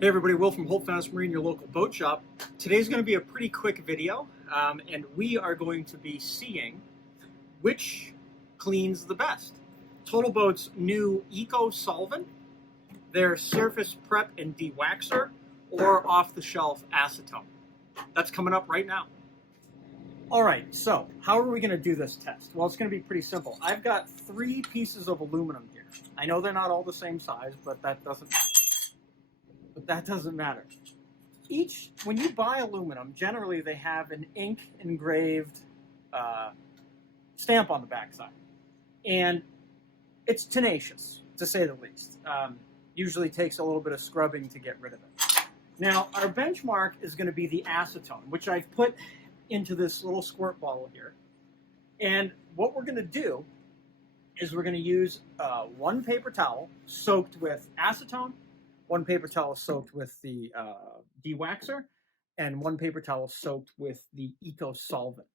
Hey everybody, Will from Holdfast Marine, your local boat shop. Today's going to be a pretty quick video, and we are going to be seeing which cleans the best. TotalBoat's new Eco Solvent, their Surface Prep and Dewaxer, or off-the-shelf Acetone. That's coming up right now. All right, so how are we going to do this test? Well, it's going to be pretty simple. I've got 3 pieces of aluminum here. I know they're not all the same size, but that doesn't matter. When you buy aluminum, generally they have an ink engraved stamp on the backside, and it's tenacious, to say the least. Usually takes a little bit of scrubbing to get rid of it. Now, our benchmark is going to be the acetone, which I've put into this little squirt bottle here. And what we're going to do is we're going to use 1 paper towel soaked with acetone, 1 paper towel soaked with the dewaxer, and 1 paper towel soaked with the Eco Solvent.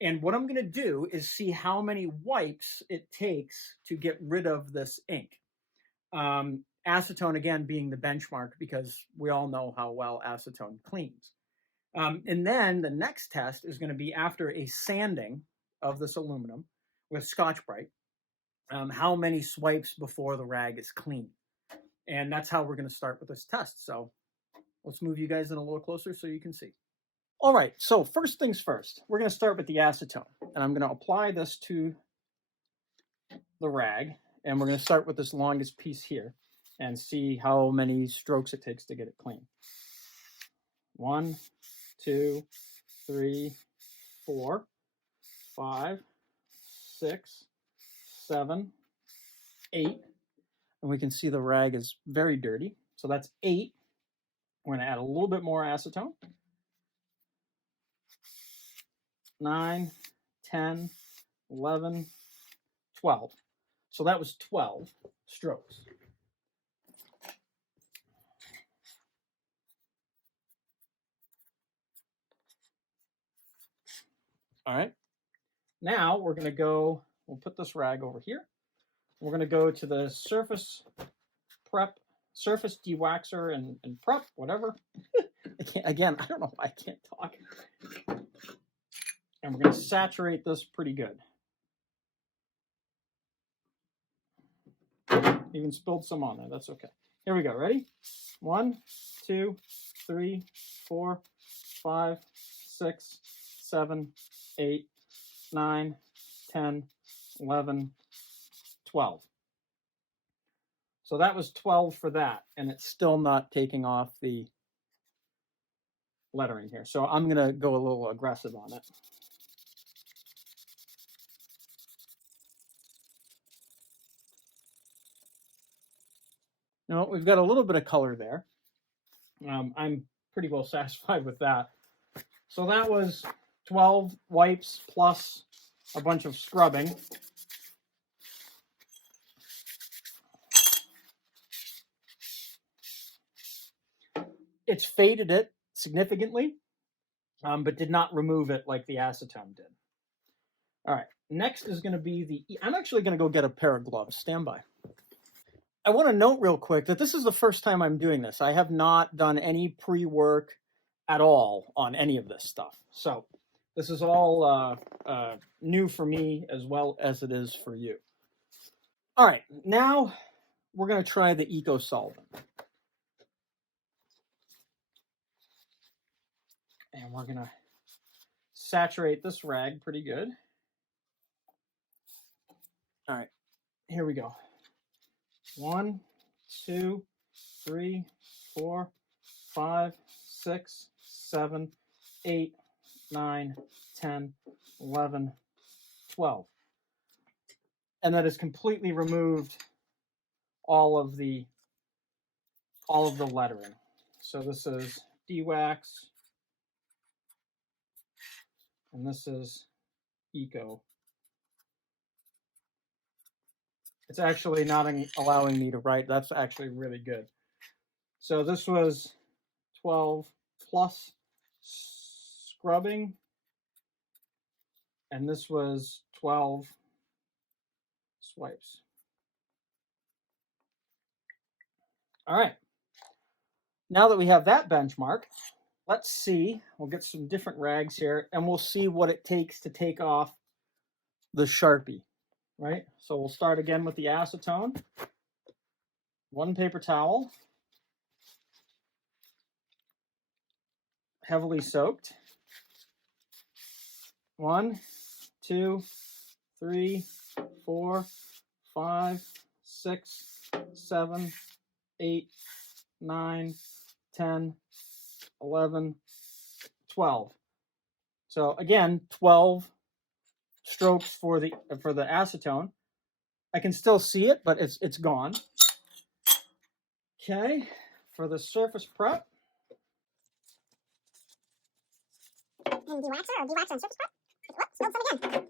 And what I'm going to do is see how many wipes it takes to get rid of this ink. Acetone, again, being the benchmark because we all know how well acetone cleans. And then the next test is going to be after a sanding of this aluminum with Scotch-Brite, how many swipes before the rag is clean. And that's how we're going to start with this test. So let's move you guys in a little closer so you can see. All right, so first things first, we're going to start with the acetone. And I'm going to apply this to the rag. And we're going to start with this longest piece here and see how many strokes it takes to get it clean. 1, 2, 3, 4, 5, 6, 7, 8. And we can see the rag is very dirty. So that's 8. We're going to add a little bit more acetone. 9, 10, 11, 12. So that was 12 strokes. All right. Now we're going to go, we'll put this rag over here. We're going to go to the Surface Prep, Surface Dewaxer and Prep, whatever. Again, I don't know why I can't talk. And we're going to saturate this pretty good. Even spilled some on there. That's okay. Here we go. Ready? 1, 2, 3, 4, 5, 6, 7, 8, 9, 10, 11, 12. So that was 12 for that, and it's still not taking off the lettering here. So I'm going to go a little aggressive on it. Now, we've got a little bit of color there. I'm pretty well satisfied with that. So that was 12 wipes plus a bunch of scrubbing. It's faded it significantly, but did not remove it like the acetone did. All right, next is going to be I'm actually going to go get a pair of gloves. Stand by. I want to note real quick that this is the first time I'm doing this. I have not done any pre-work at all on any of this stuff. So this is all new for me as well as it is for you. All right, now we're going to try the Eco Solvent. And we're going to saturate this rag pretty good. All right, here we go. 1, 2, 3, 4, 5, 6, 7, 8, 9, 10, 11, 12. And that has completely removed all of the lettering. So this is Dewax, and this is Eco. It's actually not allowing me to write. That's actually really good. So this was 12 plus scrubbing, and this was 12 swipes. All right. now that we have that benchmark, let's see, we'll get some different rags here and we'll see what it takes to take off the Sharpie, right? So we'll start again with the acetone. One paper towel, heavily soaked. 1, 2, 3, 4, 5, 6, 7, 8, 9, 10, 11, 12. So again, 12 strokes for the acetone. I can still see it, but it's gone. Okay, for the surface prep. And dewaxer and surface prep. Whoops, spilled some again.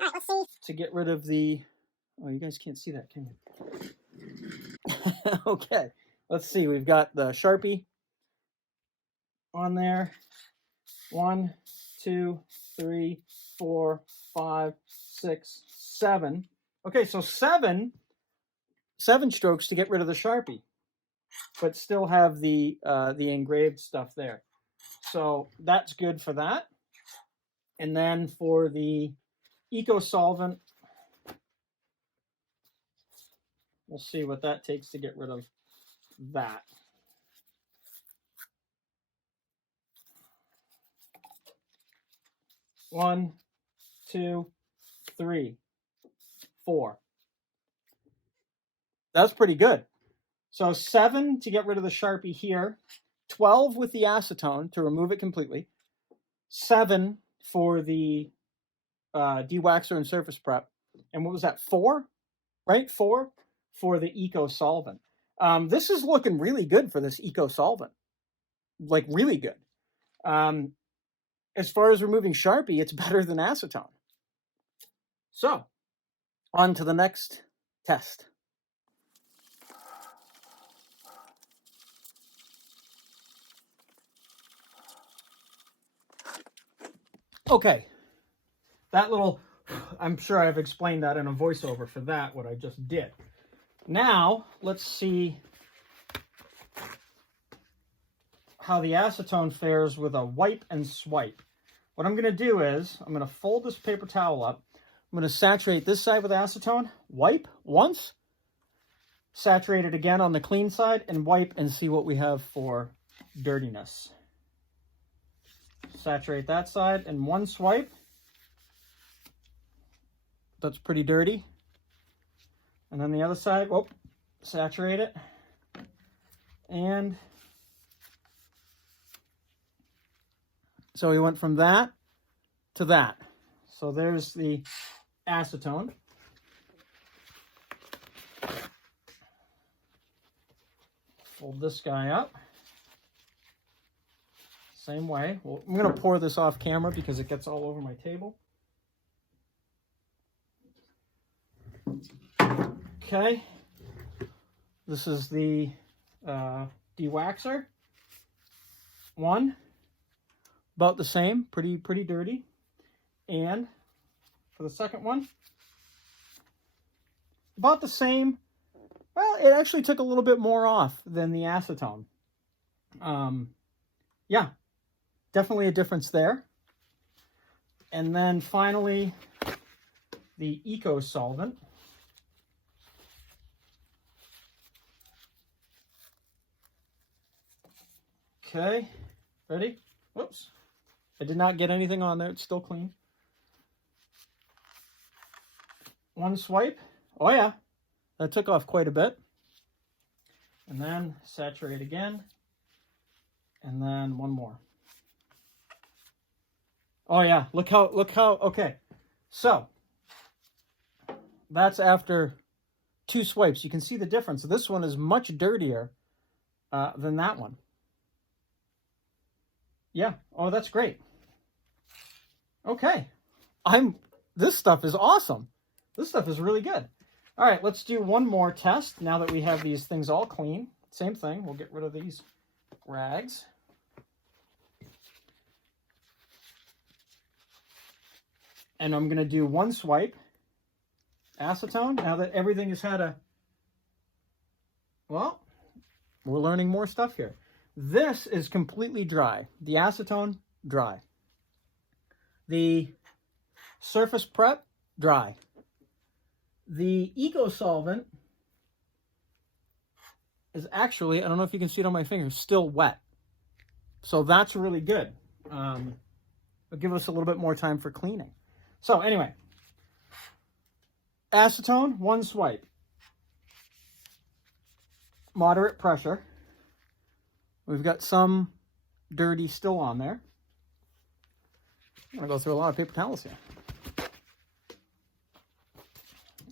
All right, let's see. To get rid of the, oh, you guys can't see that, can you? Okay, let's see. We've got the Sharpie on there. 1, 2, 3, 4, 5, 6, 7. Okay, so seven strokes to get rid of the Sharpie, but still have the engraved stuff there. So that's good for that. And then for the Eco Solvent, we'll see what that takes to get rid of that. One, 2, 3, 4. That's pretty good. So 7 to get rid of the Sharpie here, 12 with the acetone to remove it completely, 7 for the dewaxer and surface prep, and what was that, 4? Right, 4 for the Eco Solvent. This is looking really good for this Eco Solvent, like really good. As far as removing Sharpie, it's better than acetone. So, on to the next test. Okay, that little, I'm sure I've explained that in a voiceover for that, what I just did. Now, let's see how the acetone fares with a wipe and swipe. What I'm going to do is, I'm going to fold this paper towel up. I'm going to saturate this side with acetone, wipe once, saturate it again on the clean side, and wipe and see what we have for dirtiness. Saturate that side, and one swipe. That's pretty dirty. And then the other side, whoop, saturate it. And so we went from that to that. So there's the acetone. Fold this guy up. Same way. Well, I'm going to pour this off camera because it gets all over my table. Okay. This is the dewaxer. 1. About the same. Pretty dirty. And for the second one, about the same. Well, it actually took a little bit more off than the acetone. Yeah, definitely a difference there. And then finally, the Eco Solvent. Okay, ready? Whoops. I did not get anything on there. It's still clean. One swipe. Oh yeah, that took off quite a bit. And then saturate again. And then one more. Oh yeah, look how, okay. So, that's after 2 swipes. You can see the difference. This one is much dirtier than that one. Yeah, oh, that's great. Okay, this stuff is awesome. This stuff is really good. All right, let's do one more test now that we have these things all clean. Same thing, we'll get rid of these rags. And I'm going to do one swipe. Acetone, now that everything has had a, well, we're learning more stuff here. This is completely dry. The acetone, dry. The surface prep, dry. The Eco Solvent is actually, I don't know if you can see it on my fingers, still wet. So that's really good. It'll give us a little bit more time for cleaning. So anyway, acetone, one swipe. Moderate pressure. We've got some dirty still on there. I'm gonna go through a lot of paper towels here.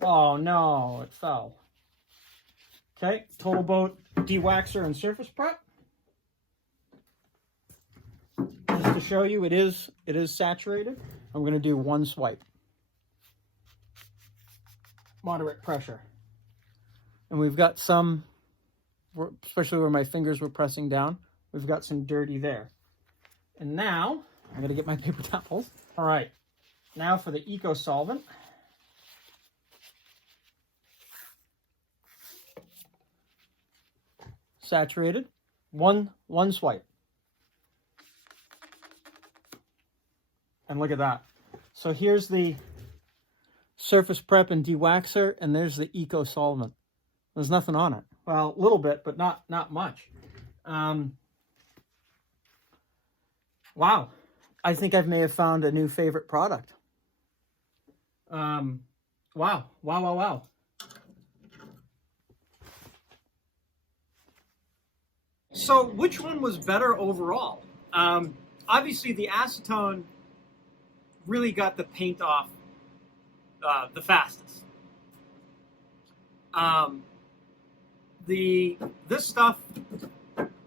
Oh no, it fell. Okay, TotalBoat dewaxer and surface prep. Just to show you, it is saturated. I'm going to do one swipe. Moderate pressure. And we've got some, especially where my fingers were pressing down, we've got some dirty there. And now, I'm going to get my paper towels. All right, now for the Eco Solvent. Saturated, one swipe. And look at that. So here's the surface prep and dewaxer, and there's the Eco Solvent. There's nothing on it. Well, a little bit, but not much. Wow. I think I may have found a new favorite product. Wow. So which one was better overall? Obviously, the acetone really got the paint off the fastest. This stuff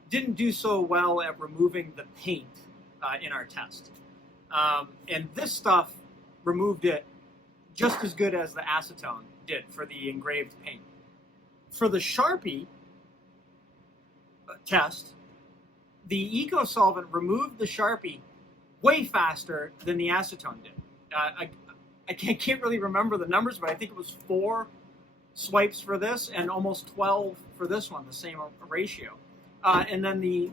didn't do so well at removing the paint in our test. And this stuff removed it just as good as the acetone did for the engraved paint. For the Sharpie test, the Eco Solvent removed the Sharpie way faster than the acetone did. I can't really remember the numbers, but I think it was 4 swipes for this and almost 12 for this one, the same ratio. And then the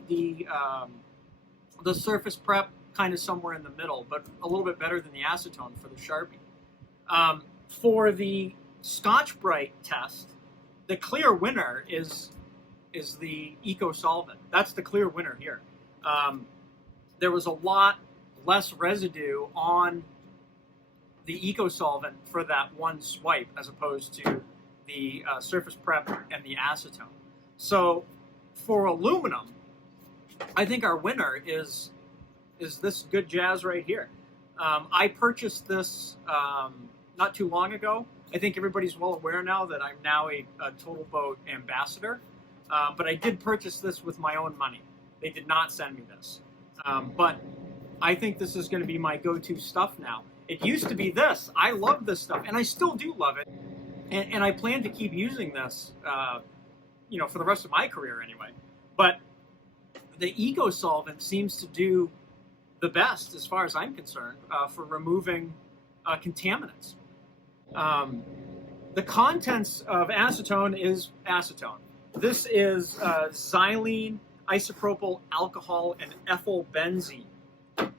surface prep kind of somewhere in the middle, but a little bit better than the acetone for the Sharpie. For the Scotch-Brite test, the clear winner is the Eco Solvent. That's the clear winner here. There was a lot less residue on the Eco Solvent for that one swipe as opposed to the surface prep and the acetone. So for aluminum, I think our winner is this good jazz right here. I purchased this not too long ago. I think everybody's well aware now that I'm now a TotalBoat ambassador. But I did purchase this with my own money. They did not send me this. But I think this is going to be my go-to stuff now. It used to be this. I love this stuff, and I still do love it. And I plan to keep using this, for the rest of my career anyway. But the Eco Solvent seems to do the best, as far as I'm concerned, for removing contaminants. The contents of acetone is acetone. This is xylene, isopropyl alcohol, and ethyl benzene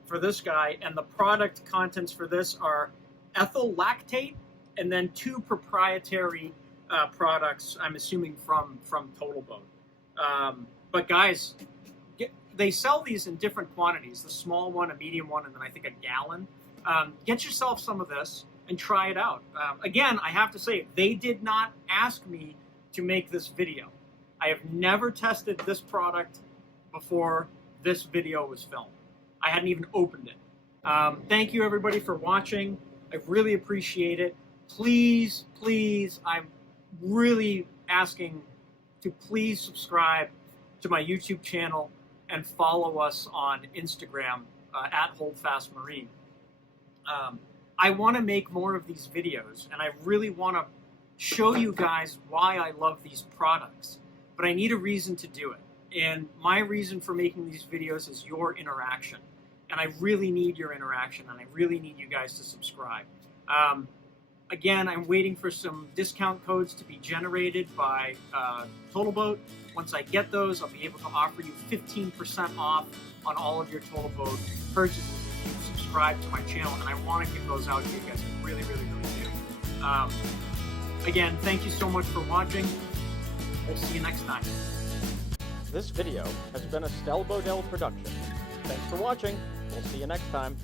for this guy. And the product contents for this are ethyl lactate and then 2 proprietary products, I'm assuming from TotalBoat. But guys, they sell these in different quantities. The small one, a medium one, and then I think a gallon. Get yourself some of this and try it out. Again, I have to say, they did not ask me to make this video. I have never tested this product before this video was filmed. I hadn't even opened it. Thank you everybody for watching. I really appreciate it. Please, I'm really asking to please subscribe to my YouTube channel and follow us on Instagram at HoldFastMarine. I want to make more of these videos, and I really want to show you guys why I love these products. But I need a reason to do it. And my reason for making these videos is your interaction. And I really need your interaction, and I really need you guys to subscribe. Again, I'm waiting for some discount codes to be generated by TotalBoat. Once I get those, I'll be able to offer you 15% off on all of your TotalBoat purchases if you subscribe to my channel, and I want to give those out to you guys. I really, really, really do. Again, thank you so much for watching. We'll see you next time. This video has been a TotalBoat production. Thanks for watching. We'll see you next time.